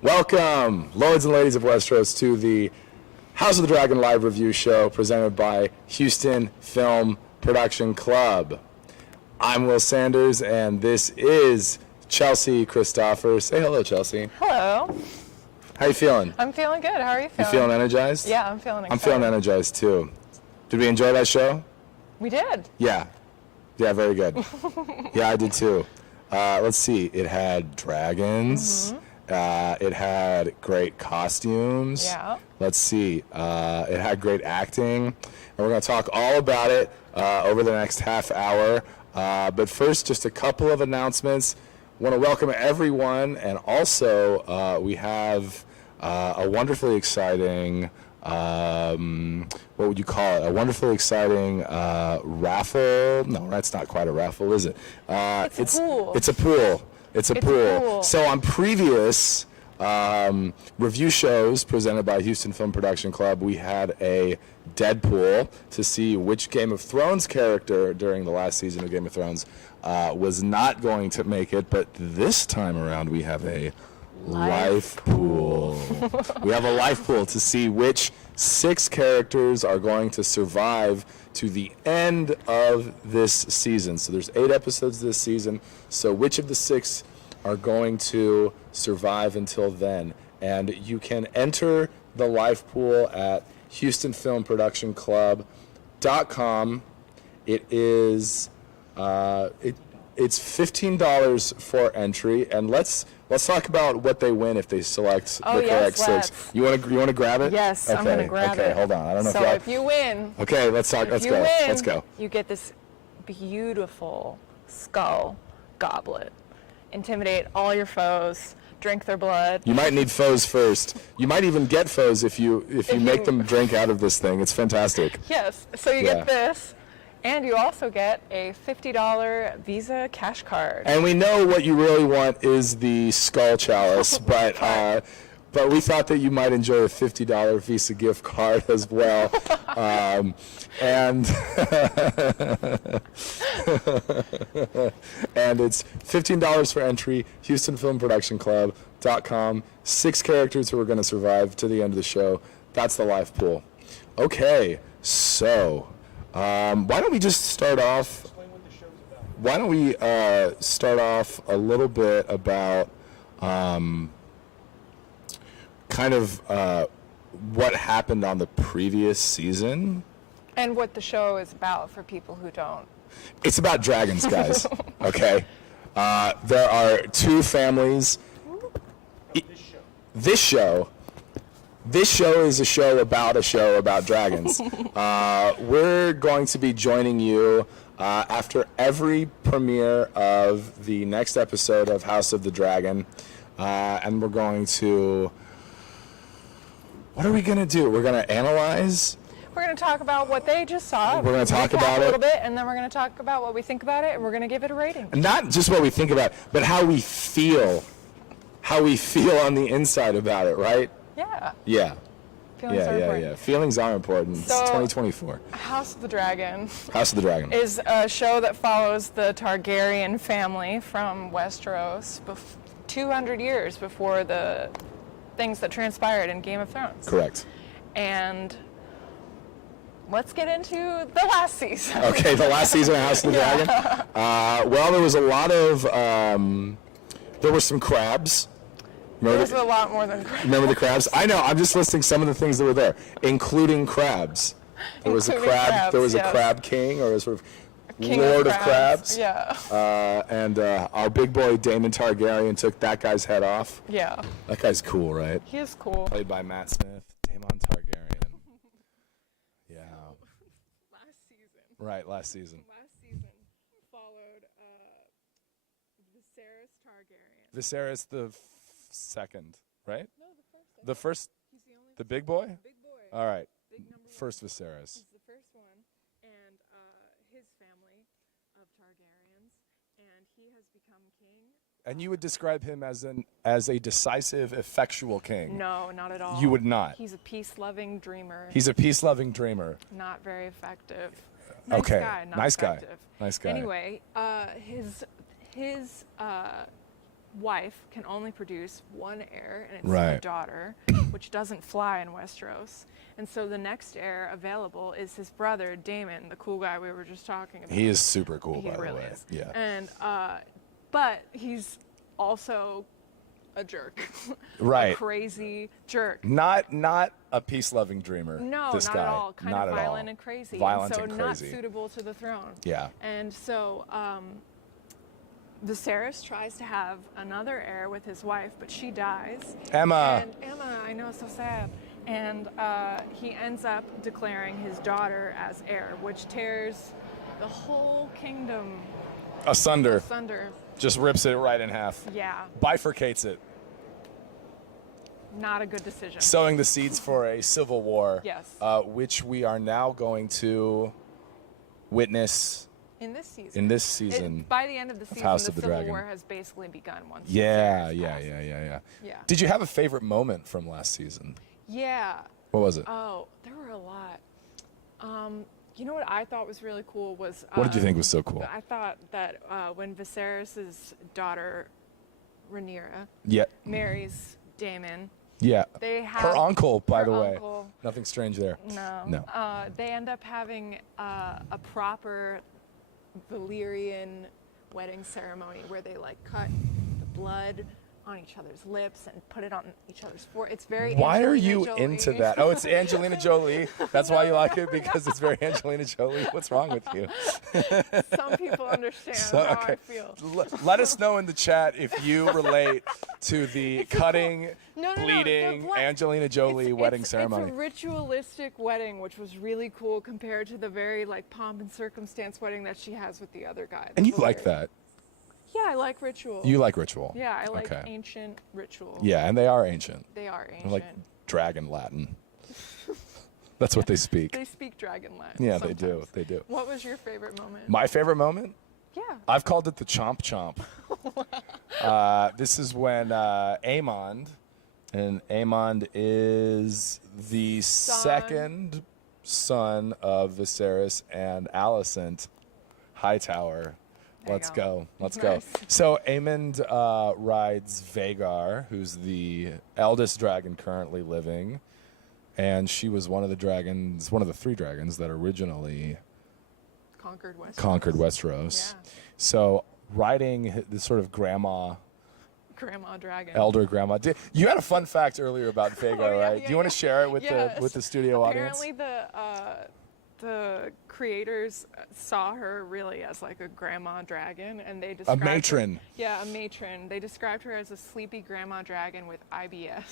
Welcome, lords and ladies of Westeros, to the House of the Dragon live review show presented by Houston Film Production Club. I'm Will Sanders, and this is Chelsea Christopher. Say hello, Chelsea. Hello. How you feeling? I'm feeling good. How are you feeling? You feeling energized? Yeah, I'm feeling excited. I'm feeling energized, too. Did we enjoy that show? We did. Yeah. Yeah, very good. Yeah, I did, too. Let's see. It had dragons. It had great costumes. Yeah. Let's see. It had great acting. And we're going to talk all about it over the next half hour. But first, just a couple of announcements. Want to welcome everyone. And also, we have a wonderfully exciting, what would you call it? A wonderfully exciting raffle. No, that's not quite a raffle, is it? It's a pool. It's a pool. It's a pool. pool. So on previous review shows presented by Houston Film Production Club, we had a Deadpool to see which Game of Thrones character during the last season of Game of Thrones was not going to make it. But this time around, we have a life pool. We have a life pool to see which 6 characters are going to survive to the end of this season. So there's 8 episodes this season. So which of the 6 are going to survive until then? And you can enter the life pool at HoustonFilmProductionClub.com. It is it's $15 for entry, and let's talk about what they win if they select the correct 6. You want to grab it? Yes, okay. I'm going to grab it. Okay, hold on. I don't know so if you win. Okay, let's talk. Let's go. Let's go. You get this beautiful skull goblet. Intimidate all your foes. Drink their blood. You might need foes first. You might even get foes if you make them drink out of this thing. It's fantastic. Yes. So you get this. And you also get a $50 Visa cash card. And we know what you really want is the skull chalice, but we thought that you might enjoy a $50 Visa gift card as well. And and it's $15 for entry, HoustonFilmProductionClub.com. 6 characters who are going to survive to the end of the show. That's the live pool. Okay, so why don't we just start off? Why don't we start off a little bit about kind of what happened on the previous season? And what the show is about for people who don't. It's about dragons, guys. Okay? There are 2 families. This show is a show about dragons. We're going to be joining you after every premiere of the next episode of House of the Dragon. And we're going to... What are we going to do? We're going to analyze. We're going to talk about what they just saw. We're going to talk about it a little bit, and then we're going to talk about what we think about it, and we're going to give it a rating. And not just what we think about, but how we feel. How we feel on the inside about it, right? Yeah. Yeah. Feelings are important. Yeah. Feelings are important. So, it's 2024. House of the Dragon. House of the Dragon is a show that follows the Targaryen family from Westeros 200 years before the things that transpired in Game of Thrones. Correct. And let's get into the last season. Okay, the last season of House of the Dragon. Well, there was a lot of, there were some crabs. There was a lot more than crabs. Remember the crabs? I know, I'm just listing some of the things that were there, including crabs. There was a crab, there was a crab king, or a sort of lord of crabs. Yeah. And our big boy Daemon Targaryen took that guy's head off. Yeah. That guy's cool, right? He is cool. Played by Matt Smith, Daemon Targaryen. Yeah. Last season. Right, last season. Last season followed Viserys Targaryen. Viserys the second, right? No, the first. The first, He's the only. the big boy? Big boy. All right. Big number First one. Viserys. He's the first one, and his family of Targaryens, and he has become king. And you would describe him as a decisive, effectual king. No, not at all. You would not. He's a peace-loving dreamer. He's a peace-loving dreamer. Not very effective. Nice Okay. guy, not Nice guy. effective. Nice guy. Anyway, his wife can only produce one heir, and it's Right. a daughter, which doesn't fly in Westeros. And so the next heir available is his brother, Daemon, the cool guy we were just talking about. He is super cool, He by really the way. is. Yeah. And but he's also a jerk. Right. A crazy jerk. Not a peace-loving dreamer. No, this not guy. at all. Kind Not of at violent all. and crazy. Violent and so and not crazy. suitable to the throne. Yeah. And so Viserys tries to have another heir with his wife, but she dies. Emma. And Emma, I know, so sad. And he ends up declaring his daughter as heir, which tears the whole kingdom Asunder. asunder. Just rips it right in half. Yeah, Bifurcates it. not a good decision. Sowing the seeds for a civil war. Yes. Which we are now going to witness In this season. in this season. By the end of the season, House the of the Civil Dragon. War has basically begun once. Yeah, Viserys yeah, passes. yeah. Yeah. Did you have a favorite moment from last season? Yeah. What was it? Oh, there were a lot. You know what I thought was really cool was. What did you think was so cool? I thought that when Viserys' daughter, Rhaenyra, Yeah. marries Daemon, Yeah. they have Her uncle, by her the way. uncle- Nothing strange there. No. No. They end up having a proper Valyrian wedding ceremony where they like cut the blood on each other's lips and put it on each other's forehead. It's very. Why are Angelina you Jolie. into that? Oh, it's Angelina Jolie. That's why you like it, because it's very Angelina Jolie. What's wrong with you? Some people understand So, how okay. I feel. Let us know in the chat if you relate to the cutting, No, the bleeding blood- Angelina Jolie wedding It's ceremony. a ritualistic wedding, which was really cool compared to the very like pomp and circumstance wedding that she has with the other guy. And the you like Valyrian. that. Yeah, I like ritual. You like ritual. Yeah, I like Okay. ancient ritual. Yeah, and they are ancient. They are They're ancient. like dragon Latin. That's what they speak. They speak Dragon Latin. Yeah, they do. sometimes. They do. What was your favorite moment? My favorite moment? Yeah. I've called it the chomp chomp. This is when Aemond, and Aemond is the second son of Viserys and Alicent Hightower. There you Let's go. go. Let's Nice. go. So Aemond rides Vhagar, who's the eldest dragon currently living, and she was one of the dragons, one of the three dragons that originally Conquered Westeros. Westeros. Yeah. So riding this sort of grandma, Grandma Dragon. elder grandma. You had a fun fact earlier about Vhagar, Oh, yeah, right? yeah, Do you want yeah. to share it with Yes. the studio audience? Apparently the creators saw her really as like a grandma dragon, and they described her- matron. Yeah, a matron. They described her as a sleepy grandma dragon with IBS.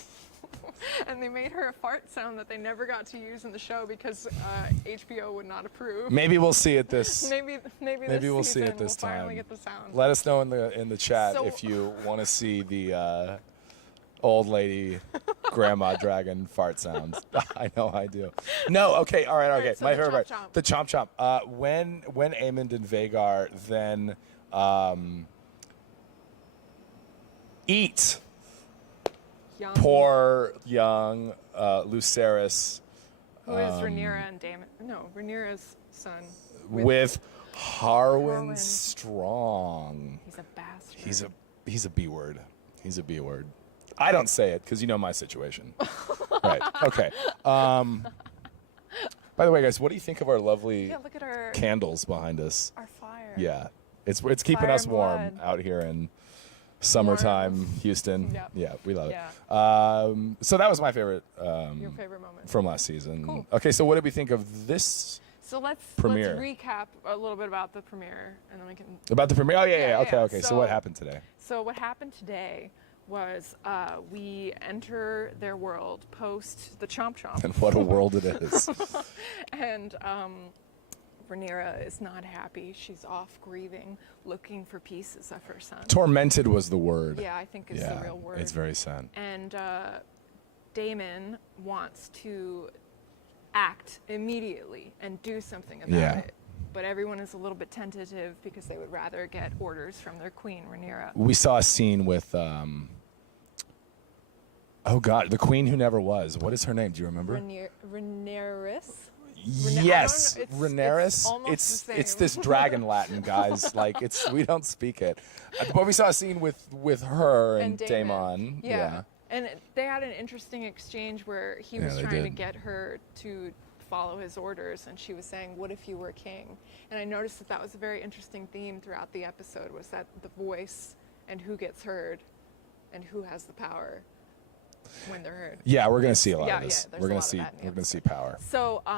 And they made her a fart sound that they never got to use in the show because HBO would not approve. Maybe we'll see it this. Maybe Maybe this we'll see season it this we'll finally time. get the sound. Let us know in the chat So- if you want to see the old lady grandma dragon fart sounds. I know I do. No, okay, all right, okay. so My the favorite chomp part, chomp. the chomp chomp. When Aemond and Vhagar then eat Young, poor young Lucerys who is Rhaenyra and Daemon? No, Rhaenyra's son. with Harwin Harwin. Strong. He's a bastard. He's a B word. He's a B word. I don't say it because you know my situation. Right. Okay. By the way, guys, what do you think of our lovely Yeah, look at our candles behind us? fire. Yeah, it's keeping Fire us and warm blood. out here in summertime Houston. Yep. Yeah, we love Yeah. it. So that was my favorite Your favorite moment. from last season. Cool. Okay, so what did we think of this So let's Premiere. recap a little bit about the premiere, and then we can. about the premiere? Oh yeah, Yeah, okay, yeah. okay. So what happened today? So what happened today was we enter their world post the Chomp Chomp, And what a world it is. and Rhaenyra is not happy. She's off grieving, looking for pieces of her son. Tormented was the word. Yeah, I think is yeah, the real word. it's very sad. And Daemon wants to act immediately and do something about Yeah. it. But everyone is a little bit tentative because they would rather get orders from their queen, Rhaenyra. We saw a scene with, oh God, the queen who never was. What is her name? Do you remember? Rhaenyra. Yes, it's Rhaenyra. almost It's the same. this dragon Latin, guys. Like we don't speak it. But we saw a scene with her and Daemon. Yeah. And they had an interesting exchange where he was they trying to did. get her to follow his orders, and she was saying, "What if you were king?" And I noticed that was a very interesting theme throughout the episode, was that the voice and who gets heard and who has the power when they're heard. Yeah, we're gonna see a lot Yeah, of this. yeah, there's we're a gonna lot of see that in the we're gonna see episode. power. So, we're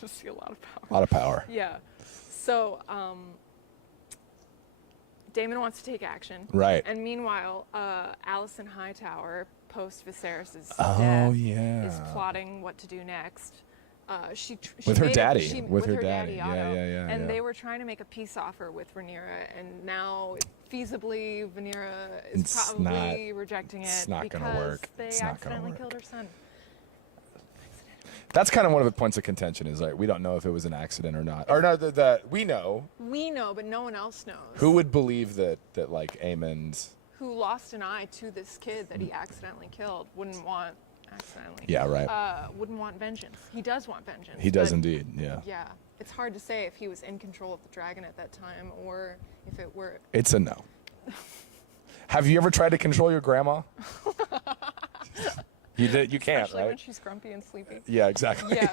gonna see a lot of power. A lot of power. Yeah. So, Daemon wants to take action. Right. And meanwhile, Alicent Hightower, post Viserys' Oh, death, yeah. is plotting what to do next. She With her made daddy. with With her her daddy. Yeah, Otto, yeah, and yeah. they were trying to make a peace offer with Rhaenyra, and now feasibly Rhaenyra is It's probably rejecting it it's not gonna because work. they It's not gonna accidentally work. killed her son. That's kind of one of the points of contention is like we don't know if it was an accident or not. Or no, that we know. We know, but no one else knows. Who would believe that like Aemond's? Who lost an eye to this kid that he accidentally killed wouldn't want accidentally. Yeah, right. Wouldn't want vengeance. He does want vengeance. He does but indeed. Yeah. Yeah, it's hard to say if he was in control of the dragon at that time or if it were. It's a no. Have you ever tried to control your grandma? You can't, Especially right? when she's grumpy and sleepy. Yeah, exactly. Yeah.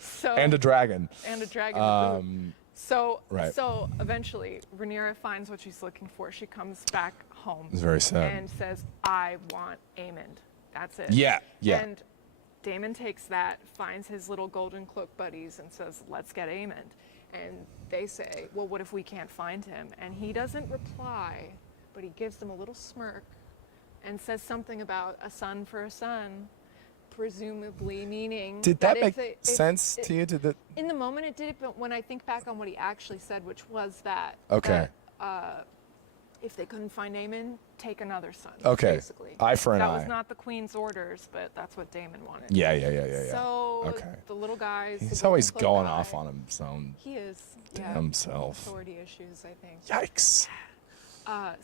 So And a dragon. and a dragon. to boot. So right. so eventually Rhaenyra finds what she's looking for. She comes back home. It's very sad. And says, "I want Aemond." That's it. Yeah, yeah. And Daemon takes that, finds his little golden cloak buddies, and says, "Let's get Aemond." And they say, "Well, what if we can't find him?" And he doesn't reply, but he gives them a little smirk and says something about a son for a son, presumably meaning. Did that make if sense to you? Did that? In the moment, it did, but when I think back on what he actually said, which was that. Okay. that, if they couldn't find Aemon, take another son. Okay. Basically. Eye for an that eye. was not the queen's orders, but that's what Daemon wanted. Yeah. So Okay. the little guys. He's the always golden cloak going off guy, on his own He is. Yeah. damn self. Authority issues, I think. Yikes.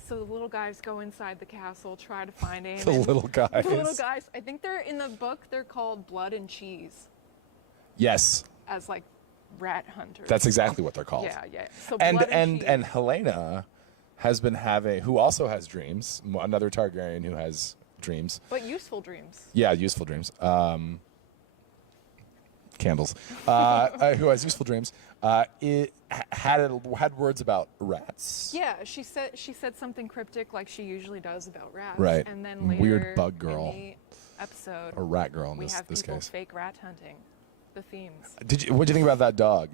So the little guys go inside the castle, try to find Aemon. The little guys. The little guys. I think they're in the book. They're called Blood and Cheese, Yes, as like rat hunters. that's exactly what they're called. Yeah. So And Blood and Cheese. Helena has been who also has dreams. Another Targaryen who has dreams. But useful dreams. Yeah, useful dreams. Candles. Who has useful dreams. It had words about rats. Yeah, she said something cryptic like she usually does about rats. Right. And then later Weird bug girl. in the episode, Or rat girl in we this have this people case. fake rat hunting. The themes. What'd you think about that dog?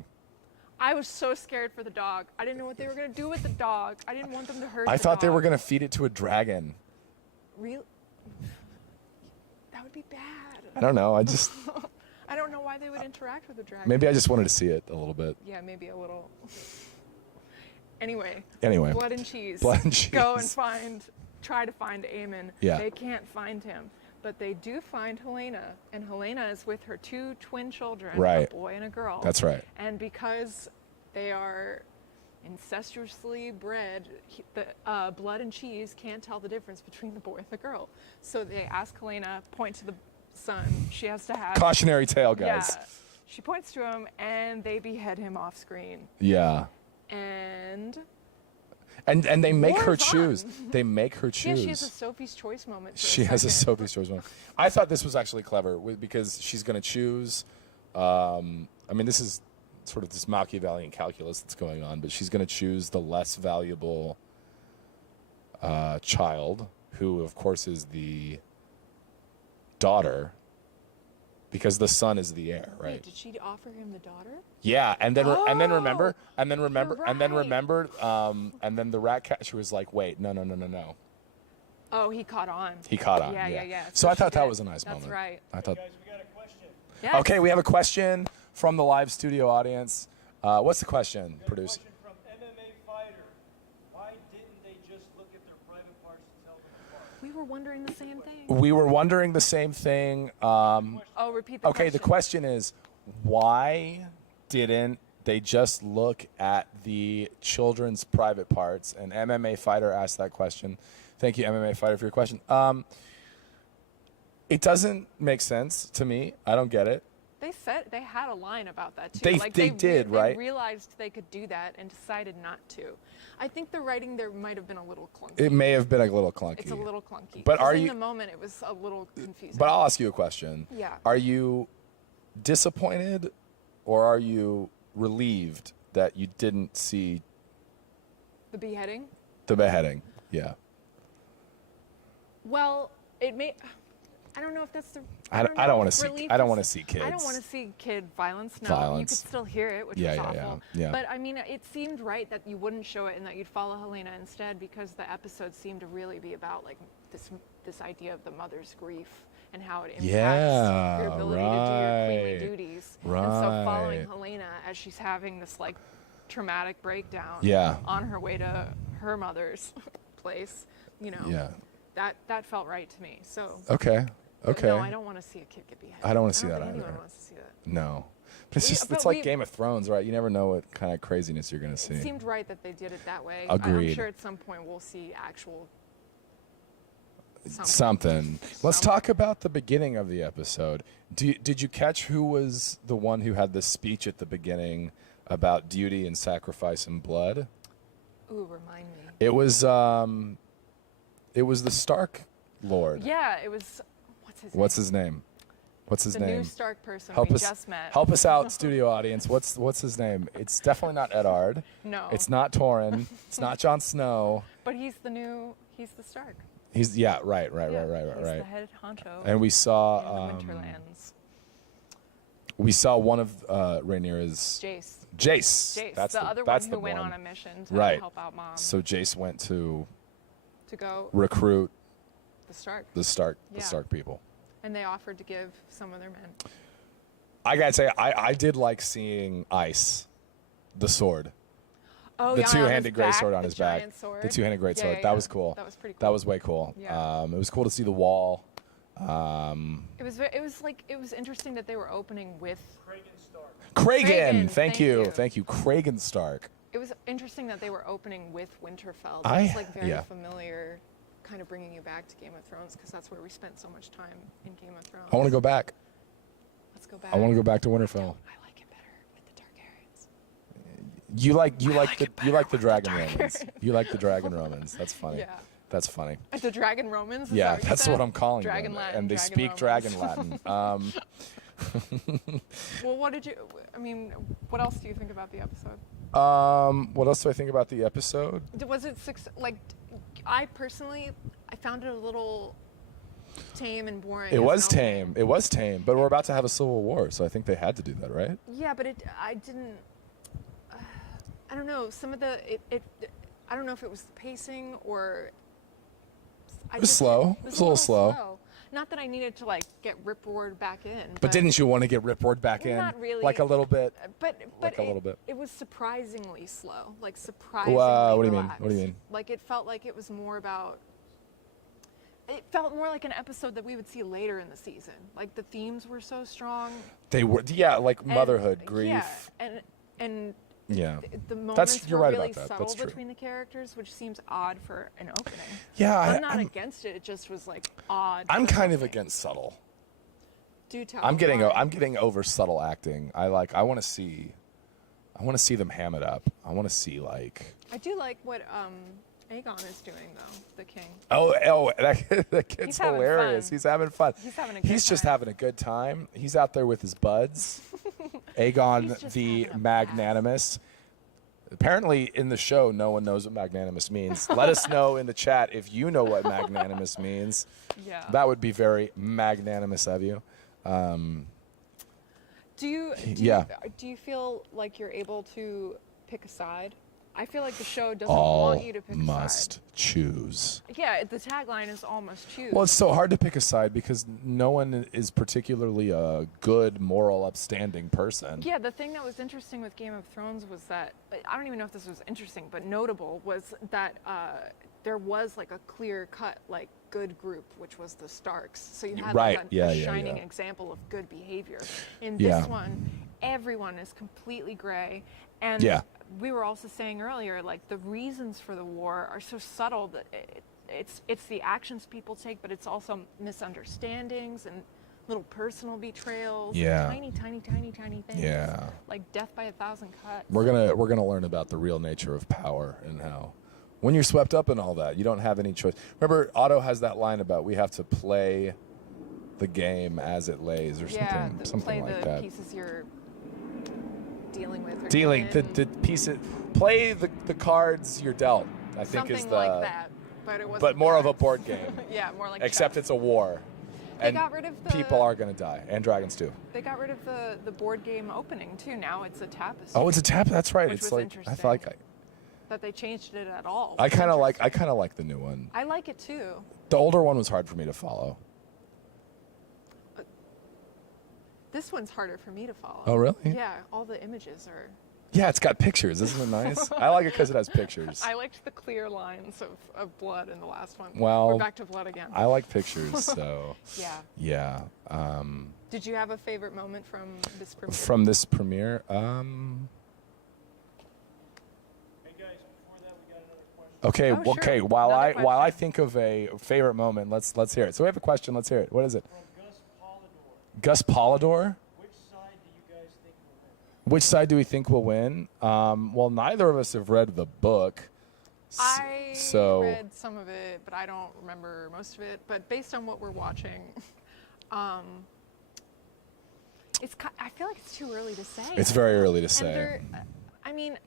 I was so scared for the dog. I didn't know what they were gonna do with the dog. I didn't want them to hurt. I the thought they dog. were gonna feed it to a dragon. Real. That would be bad. I don't know. I just I don't know why they would interact with the dragon. maybe I just wanted to see it a little bit. Yeah, maybe a little. Anyway. Anyway. Blood and cheese. Blood and cheese. Go and try to find Aemon. Yeah. They can't find him, but they do find Helena, and Helena is with her two twin children, Right. a boy and a girl. That's right. And because they are incestuously bred, the Blood and Cheese can't tell the difference between the boy and the girl. So they ask Helena, point to the son. She has to have. Cautionary tale, guys. Yeah. She points to him, and they behead him off screen. Yeah. And And they make War her is on. choose. They make her yeah, choose. she has a Sophie's Choice moment. For She has a second. Sophie's Choice moment. I thought this was actually clever because she's going to choose. I mean, this is sort of this Machiavellian calculus that's going on, but she's going to choose the less valuable child, who, of course, is the daughter, because the son is the heir, right? Wait, did she offer him the daughter? Yeah, and then Oh, and then you're remember, and then right. and then the rat catcher was like, "Wait, no." Oh, he caught on. He caught on. Yeah. So I she thought that did. was a nice That's moment. right. I thought. Guys, we got a question. Yes. Okay, we have a question from the live studio audience. What's the question, We got a producer? question from MMA Fighter. Why didn't they just look at their private parts and tell them apart? We were wondering the same thing. We were wondering the same thing. Oh, repeat the Okay, question. the question is, why didn't they just look at the children's private parts? And MMA Fighter asked that question. Thank you, MMA Fighter, for your question. It doesn't make sense to me. I don't get it. They said they had a line about that too. They did, right? They realized they could do that and decided not to. I think the writing there might have been a little clunky. It may have been a little clunky. It's a little clunky. But 'Cause are in you- the moment it was a little confusing. But I'll ask you a question. Yeah. Are you disappointed or are you relieved that you didn't see The beheading? the beheading? Yeah. Well, it may. I don't know if that's the. I don't know wanna if see- relief I don't is- wanna see I don't kids. want to see kid violence. No, Violence. you could still hear it, which Yeah, was yeah, yeah, awful. yeah. But I mean, it seemed right that you wouldn't show it and that you'd follow Helena instead, because the episode seemed to really be about like this idea of the mother's grief and how it impacts Yeah, your ability to do your queenly right, duties. And so following right. Helena as she's having this like traumatic breakdown Yeah. on her way to her mother's place, you know. Yeah. That felt right to me. So Okay. but Okay. no, I don't want to see a kid get beheaded. I don't wanna see think that anyone either. wants to see that. No. But it's We- just but it's like we- Game of Thrones, right? You never know what kind of craziness you're going to see. It seemed right that they did it that way. Agreed. I'm sure at some point we'll see actual Something. Let's talk about the beginning of the episode. Did you catch who was the one who had the speech at the beginning about duty and sacrifice and blood? Ooh, remind me. It was the Stark Lord. Yeah, it was. What's his name? What's his the name? new Stark person Help we us just met. help us out, studio audience. What's his name? It's definitely not Eddard. No. It's not Torrin. It's not Jon Snow. But he's the Stark. He's He's the right. head honcho And we in saw the Winterlands. we saw one of Rhaenyra's Jace. Jace. Jace, the other that's one who the went one. on a mission to Right. help out mom. So Jace went to to go recruit the Stark. the Stark Yeah. people. And they offered to give some of their men. I gotta say, I did like seeing Ice, the sword, Oh, the yeah, two-handed great back, sword on the his back. giant sword. The two-handed great Yeah, sword. yeah, That yeah. was cool. That was pretty cool. That was way cool. Yeah. It was cool to see the wall. It was interesting that they were opening with. Kragan Stark. Kragan, Kragan, thank you, Kragan Stark. It was interesting that they were opening with Winterfell. I- It's like very yeah. familiar, kind of bringing you back to Game of Thrones, because that's where we spent so much time in Game of Thrones. I want to go back. Let's go back. I want to go back to Winterfell. I like it better with the Targaryens. You like like it better the with dragon the Romans. You like the dragon Romans. That's funny. Yeah. That's funny. The Dragon Romans? Is Yeah, that you that's said? what I'm calling Dragon them. Latin, And they Dragon speak Romans. dragon Latin. Well, what did you? I mean, what else do you think about the episode? What else do I think about the episode? Was it like? I personally, I found it a little tame and boring. It as was an tame. opening. It was tame. But we're about to have a civil war, so I think they had to do that, right? Yeah, but I didn't. I don't know. Some of the I don't know if it was the pacing or. It was slow. It was a little slow. Not that I needed to like get Rip Roared back in. But didn't you want to get Rip Roared back in? Not really. Like a little bit. But Like a little bit. It was surprisingly slow. Like surprisingly. what do you mean? relaxed. What do you mean? Like it felt like it was more about. It felt more like an episode that we would see later in the season. Like the themes were so strong. They were, yeah, like and- motherhood, grief. Yeah, and Yeah. the moments you're were right really about that. subtle That's true. between the characters, which seems odd for an opening. Yeah, I'm not I'm, against it. It just was like odd. I'm for an kind of opening. against subtle. Do tell. I'm getting why. over subtle acting. I want to see them ham it up. I want to see like I do like what Aegon is doing though, the king. that kid's He's having hilarious. fun. He's having fun. He's having a good just time. having a good time. He's out there with his buds. Aegon He's just the having a magnanimous. Apparently in the show no one knows what magnanimous means. Let us know in the chat if you know what magnanimous means. Yeah. That would be very magnanimous of you. Do you feel like you're able to pick a side? I feel like the show doesn't All want you to pick must a side. choose. Yeah, the tagline is all must choose. Well, it's so hard to pick a side because no one is particularly a good, moral, upstanding person. Yeah, the thing that was interesting with Game of Thrones was that, I don't even know if this was interesting, but notable was that there was like a clear cut, like good group, which was the Starks. So you had Right, like yeah, a yeah, shining yeah. example of good behavior. In Yeah. this one, everyone is completely gray. And Yeah. we were also saying earlier, like the reasons for the war are so subtle that it's the actions people take, but it's also misunderstandings and little personal betrayals. Yeah. Tiny, tiny, tiny, tiny things. Yeah. Like death by 1,000 cuts. We're gonna learn about the real nature of power and how when you're swept up in all that, you don't have any choice. Remember, Otto has that line about we have to play the game as it lays, or Yeah, something play like the that. pieces you're dealing with. Or Dealing the given. pieces, play the cards you're dealt. I think Something is the like that, but it wasn't. but more of a cards. board game. Yeah, more like. Except chess. it's a war. They And got rid of the. people are gonna die, and dragons too. They got rid of the board game opening too. Now it's a tapestry. Oh, it's a tap. That's right. Which It's was like I interesting. feel like That they changed it at all. I was kind of interesting. like the new one. I like it too. The older one was hard for me to follow. This one's harder for me to follow. Oh, really? Yeah, all the images are. Yeah, it's got pictures. Isn't it nice? I like it because it has pictures. I liked the clear lines of blood in the last one. Well, We're back to blood again. I like pictures, so Yeah. yeah. Did you have a favorite moment from this premiere? From this premiere, Hey guys, before that, we got another question. okay, Oh, sure. okay. While Another I question. think of a favorite moment, let's hear it. So we have a question. Let's hear it. What is it? From Gus Polidor. Gus Polidor. Which side do you guys think will win? Which side do we think will win? Well, neither of us have read the book. I So read some of it, but I don't remember most of it. But based on what we're watching, I feel like it's too early to say. it's very early to And say. I mean,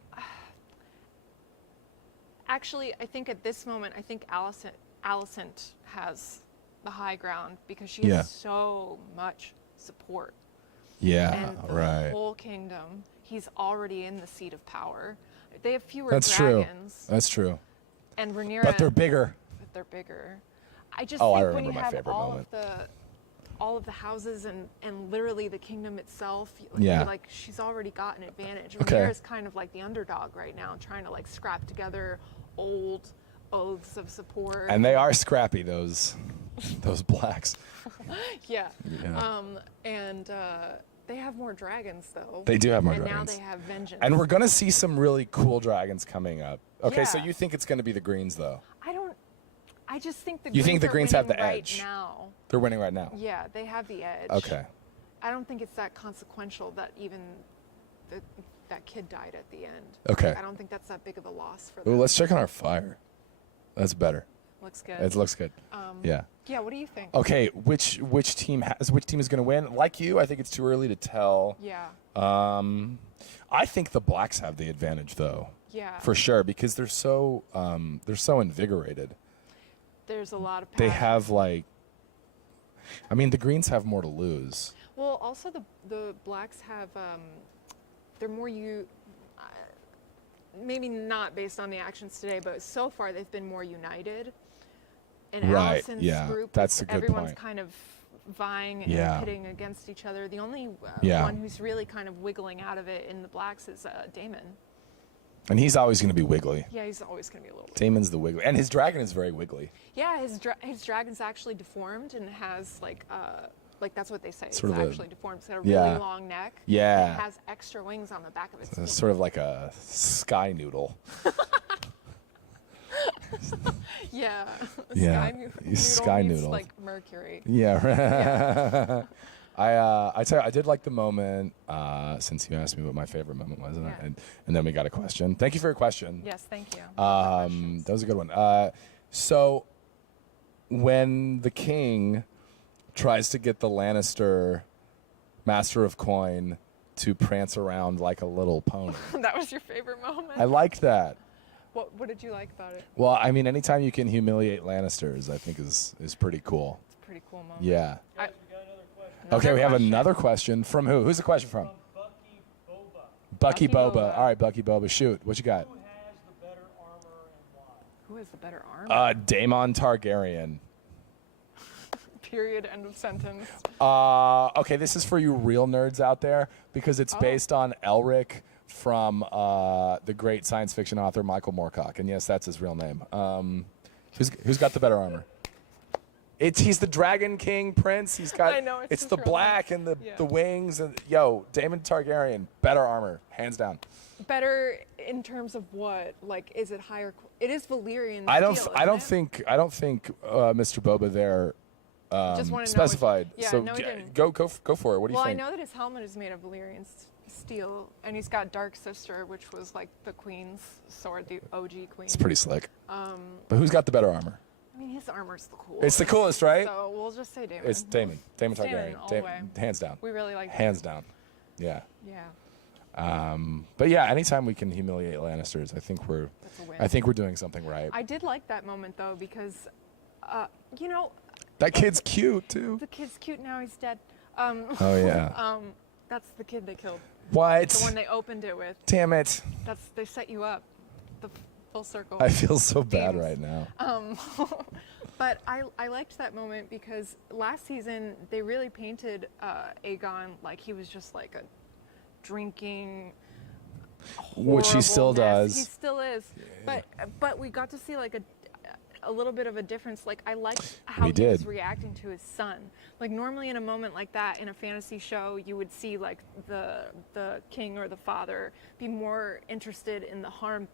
actually, I think at this moment, I think Alicent has the high ground because she has Yeah. so much support. Yeah, And the right. whole kingdom, he's already in the seat of power. They have fewer That's true. dragons. That's true. And Rhaenyra, But they're bigger. but they're bigger. I just Oh, I think when remember you my have favorite moment. all of the houses and literally the kingdom itself, Yeah. like she's already got an advantage. Okay. Rhaenyra's kind of like the underdog right now, trying to like scrap together old oaths of support. And they are scrappy, those blacks. yeah. Yeah. They have more dragons though. They do have more and dragons. now they have vengeance. And we're gonna see some really cool dragons coming up. Okay, so Yeah. you think it's gonna be the greens though? I just think the You think the are Greens have the winning right edge? now. They're winning right now. Yeah, they have the edge. Okay. I don't think it's that consequential that even that kid died at the end. Okay. I don't think that's that big of a loss for Ooh, them. let's check on our fire. That's better. Looks good. It looks good. Yeah. Yeah, what do you think? Okay, which team is going to win? Like you, I think it's too early to tell. Yeah. I think the blacks have the advantage though. Yeah. For sure, because they're so invigorated. There's a lot of They passion. have like, I mean, the greens have more to lose. Well, also the blacks have they're more maybe not based on the actions today, but so far they've been more united. In Right, Alicent's yeah, group, that's a good everyone's point. kind of vying and Yeah. pitting against each other. The only Yeah. one who's really kind of wiggling out of it in the blacks is Daemon. And he's always going to be wiggly. Yeah, he's always going to be a little. Damon's the wiggly, and his dragon is very wiggly. Yeah, his dragon's actually deformed and has like that's what they say. Sort it's of a- actually deformed. It's got a really Yeah. long neck. Yeah. And it has extra wings on the back of its feet. It's sort of like a sky noodle. Yeah. Yeah, Sky, sky meets, noodle. like Mercury. Yeah. I tell you, I did like the moment since you asked me what my favorite moment was, Yeah. and then we got a question. Thank you for your question. Yes, thank you. That was a good one. So when the king tries to get the Lannister Master of Coin to prance around like a little pony, That was your favorite moment. I liked that. What did you like about it? Well, I mean, anytime you can humiliate Lannisters, I think is pretty cool. It's a pretty cool moment. Yeah. Guys, we got another question. Okay, we have question. another question from who? Who's the question from? From Bucky Boba. Bucky Bucky Boba. Boba. All right, Bucky Boba, shoot. What you got? Who has the better armor and why? Who has the better arm? Daemon Targaryen. Period. End of sentence. Okay, this is for you real nerds out there because it's based on Elric from the great science fiction author Michael Moorcock, and yes, that's his real name. Who's got the better armor? He's the Dragon King Prince. He's got I know, it's his the real black name. and Yeah. the wings and Daemon Targaryen, better armor, hands down. Better in terms of what? Like, is it higher? It is Valyrian. I don't steel, I don't isn't it? think Mr. Boba there Just wanna know what- specified. yeah, so no, he didn't. go for it. What do you Well, I think? know that his helmet is made of Valyrian steel, and he's got Dark Sister, which was like the Queen's sword, the OG Queen. It's pretty slick. But who's got the better armor? I mean, his armor's the coolest. It's the coolest, right? So we'll just say Daemon. It's Daemon. Daemon Daemon Targaryen. all the way. Hands down. We really like Hands down. Yeah. Yeah, But yeah, anytime we can humiliate Lannisters, that's a win. I think we're doing something right. I did like that moment though because, you know, That kid's cute too. the kid's cute now. He's dead. Oh yeah. That's the kid they killed. What? The one they opened it with. Damn it. They set you up. The full circle. I feel so bad Themes. right now. But I liked that moment because last season they really painted Aegon like he was just like a drinking, Which he still horrible mess. does. He still is. But we got to see like a little bit of a difference. Like I liked how We he was did. reacting to his son. Like normally in a moment like that in a fantasy show, you would see like the king or the father be more interested in the harm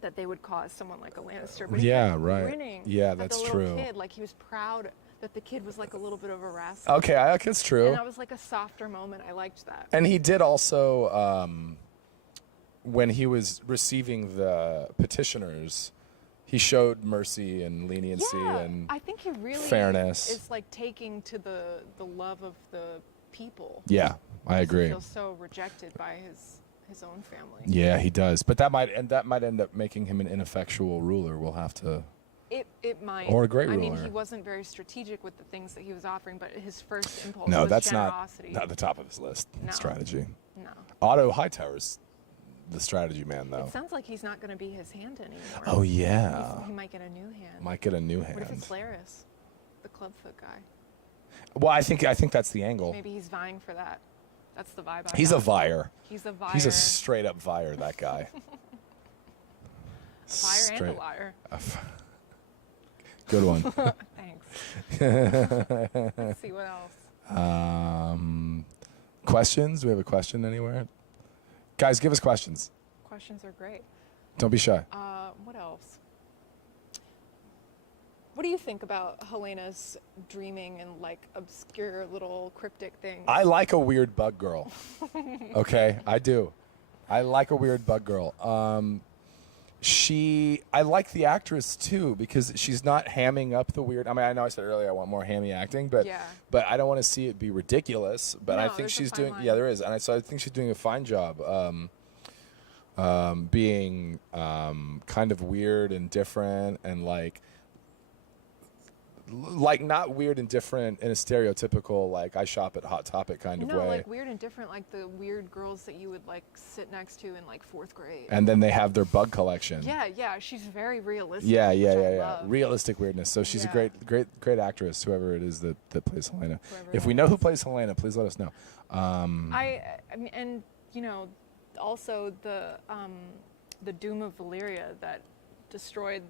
that they would cause someone like a Lannister. But he Yeah, kept right. grinning Yeah, at that's the little true. Kid. Like he was proud that the kid was like a little bit of a rascal. Okay, it's true. And that was like a softer moment. I liked that. And he did also, when he was receiving the petitioners, he showed mercy and leniency Yeah, and I think he really fairness. is like taking to the love of the people. yeah, I He agree. feels so rejected by his own family. Yeah, he does. But that might end up making him an ineffectual ruler. We'll have to. It might. Or a great I mean, ruler. he wasn't very strategic with the things that he was offering, but his first impulse No, was that's generosity. not the top of his list. No. Strategy. No. Otto Hightower's the strategy man, though. It sounds like he's not going to be his hand anymore. Oh yeah, He might get a new hand. might get a new hand. What if it's Laris, the clubfoot guy? Well, I think that's the angle. Maybe he's vying for that. That's the vibe. I He's a got. Vier. He's a Vier. He's a straight up Vier. That guy. Vier and a liar. Good one. Thanks. Let's see what else. Questions? Do we have a question anywhere? Guys, give us questions. Questions are great. Don't be shy. What else? What do you think about Helena's dreaming and like obscure little cryptic things? I like a weird bug girl. Okay, I do. I like a weird bug girl. I like the actress too because she's not hamming up the weird. I mean, I know I said earlier I want more hammy acting, but Yeah. but I don't want to see it be ridiculous. But I No, think there's a she's fine doing. line. Yeah, there is, and so I think she's doing a fine job. Being kind of weird and different and like not weird and different in a stereotypical like I shop at Hot Topic kind of No, way. like weird and different, like the weird girls that you would like sit next to in like 4th grade. And then they have their bug collection. Yeah, she's very realistic. Yeah. which I love. Realistic weirdness. So she's Yeah. a great actress, whoever it is that plays Helena. Whoever If we that know who is. plays Helena, please let us know. I mean, and you know, also the doom of Valyria that destroyed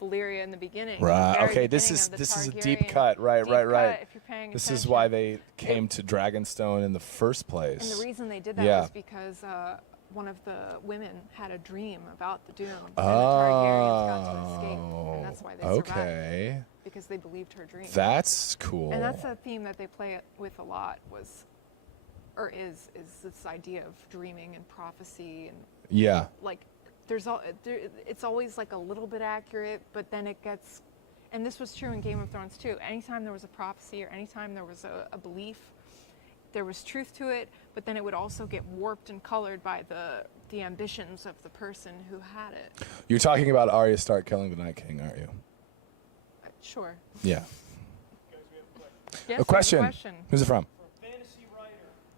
Valyria in the beginning. the Right. very Okay. This beginning is of the a deep Targaryen- cut. Right. deep Right. Right. cut, if you're paying This is attention. why they came to Dragonstone in the first place. And the reason they did that Yeah. was because one of the women had a dream about the doom, and the Targaryens got to escape, and that's why they survived, Okay. because they believed her dream. That's cool. And that's a theme that they play with a lot is this idea of dreaming and prophecy and Yeah. like it's always like a little bit accurate, but then it gets, and this was true in Game of Thrones too. Anytime there was a prophecy or anytime there was a belief, there was truth to it, but then it would also get warped and colored by the ambitions of the person who had it. You're talking about Arya Stark killing the Night King, aren't you? Sure. Yeah. Guys, we have a question. Yes, A question. question. Who's it from? For Fantasy Writer,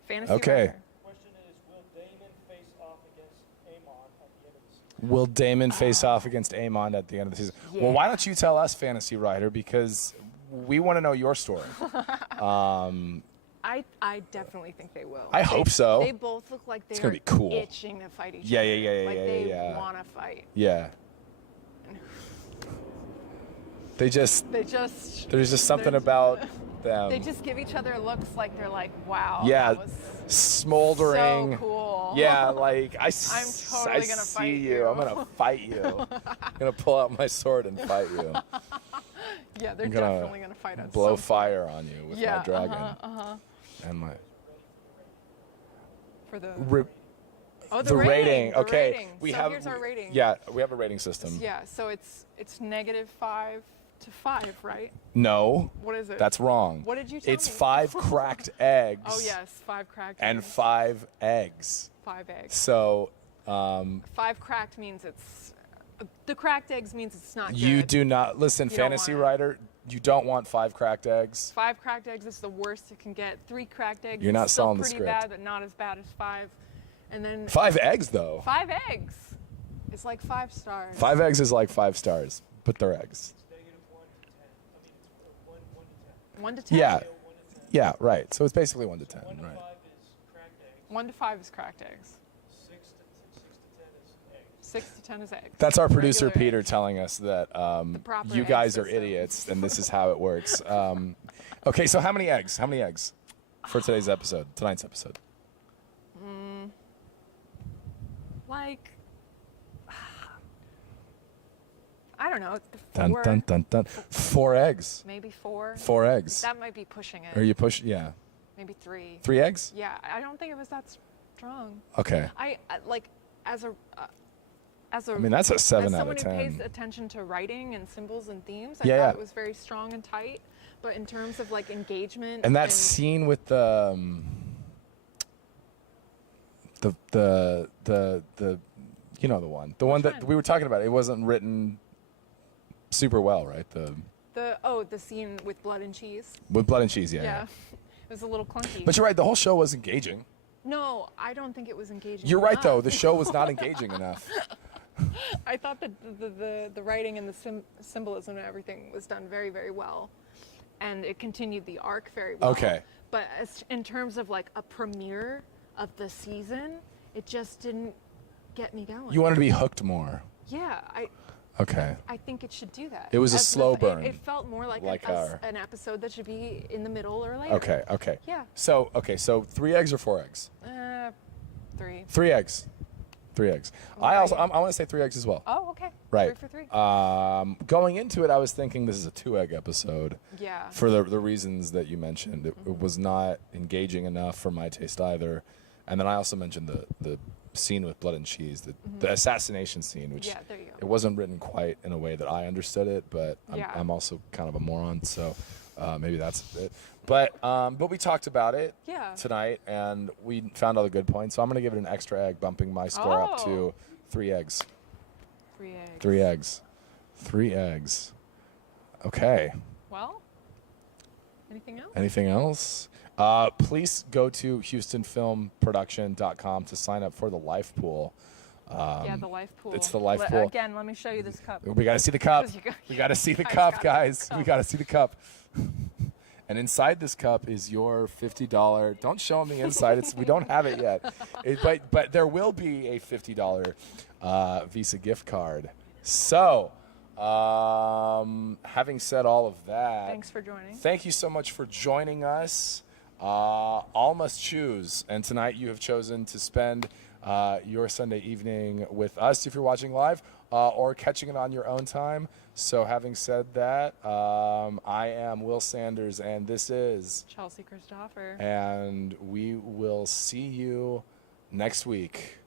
Fantasy Okay. writer. question is, will Daemon face off against Aemon at the end of the season? Will Daemon face off against Aemon at the end of the season? Well, why don't you tell us, Fantasy Writer, because we want to know your story. I definitely think they will. I hope so. They both look like they're gonna be cool. itching to fight each Yeah, other. yeah, Like yeah, they yeah. want to fight. Yeah. There's just something they're- about them. They just give each other looks like they're like, wow. Yeah, That was smoldering. So cool. Yeah, like I totally gonna see fight you. you. I'm gonna fight you. I'm gonna pull out my sword and fight you. Yeah, they're I'm gonna definitely gonna fight at blow some fire on you with Yeah, my dragon uh-huh. and my For the Re- oh the rating. the Okay, rating. we So have here's our rating. Yeah, we have a rating system. Yeah, so it's -5 to 5, right? No, What is it? that's wrong. What did you tell It's me? 5 cracked eggs. Oh yes, 5 cracked And eggs. 5 eggs. 5 eggs. So 5 cracked means it's the cracked eggs means it's not you good. do not listen, You don't fantasy want it. writer. You don't want 5 cracked eggs. 5 cracked eggs is the worst it can get. 3 cracked eggs You're not is still selling the pretty script. bad, but not as bad as 5. And then 5 eggs though. 5 eggs. It's like 5 stars. 5 eggs is like 5 stars, but they're eggs. It's -1 to 10. I mean, it's 1 to 10. 1 to 10. Yeah. 1 to 10. Yeah, right. So it's basically 1 to 10, 1 to right? 5 is cracked eggs. 1 to 5 is cracked eggs. 6 to 10 is eggs. 6 to 10 is eggs. That's our producer Regular Peter eggs. telling us that proper you egg guys are system. idiots and this is how it works. Okay, so how many eggs? How many eggs for tonight's episode? Like, I don't know. Dun 4, dun dun dun. 4 eggs. maybe 4. 4 eggs. That might be pushing it. Or you push? Yeah. Maybe 3. 3 eggs? Yeah, I don't think it was that strong. Okay. I like as a I mean, that's a 7 as out someone of who pays 10. attention to writing and symbols and themes, I Yeah, thought yeah. it was very strong and tight. But in terms of like engagement And that scene with the you know the one Which that one? we were talking about. It wasn't written super well, right? the scene with blood and cheese. With blood and cheese, yeah. Yeah. It was a little clunky. But you're right. The whole show was engaging. No, I don't think it was engaging. You're right, enough. though. The show was not engaging enough. I thought that the writing and the symbolism and everything was done very, very well. And it continued the arc very well. Okay. But in terms of like a premiere of the season, it just didn't get me going. You wanted to be hooked more. Yeah, Okay. I think it should do that. It was a As slow burn, It felt more like, like an episode that should be in the middle or later. Okay. Yeah. So 3 eggs or 4 eggs? 3. 3 eggs. 3 eggs. I want to say 3 eggs as well. Oh, okay. Right. 3 for 3. Going into it, I was thinking this is a 2-egg episode. Yeah. For the reasons that you mentioned. It was not engaging enough for my taste either. And then I also mentioned the scene with blood and cheese, the assassination scene, which Yeah, there you go. it wasn't written quite in a way that I understood it, but Yeah. I'm also kind of a moron, so maybe that's it. But we talked about it Yeah. tonight, and we found all the good points. So I'm going to give it an extra egg, bumping my score up Oh. to 3 eggs. 3 eggs. 3 eggs. 3 eggs. Okay. Well, anything else? Anything else? Please go to HoustonFilmProduction.com to sign up for the Life Pool. Yeah, the life pool. it's the life pool. Again, let me show you this cup. We got to see the cup. 'Cause you got- We got to see the guys cup, gotta guys. see the We cup. got to see the cup. And inside this cup is your $50. Don't show them the inside. We don't have it yet. But there will be a $50 Visa gift card. So, having said all of that, Thanks for joining. thank you so much for joining us. All must choose. And tonight you have chosen to spend your Sunday evening with us if you're watching live or catching it on your own time. So having said that, I am Will Sanders and this is Chelsea Christopher. and we will see you next week.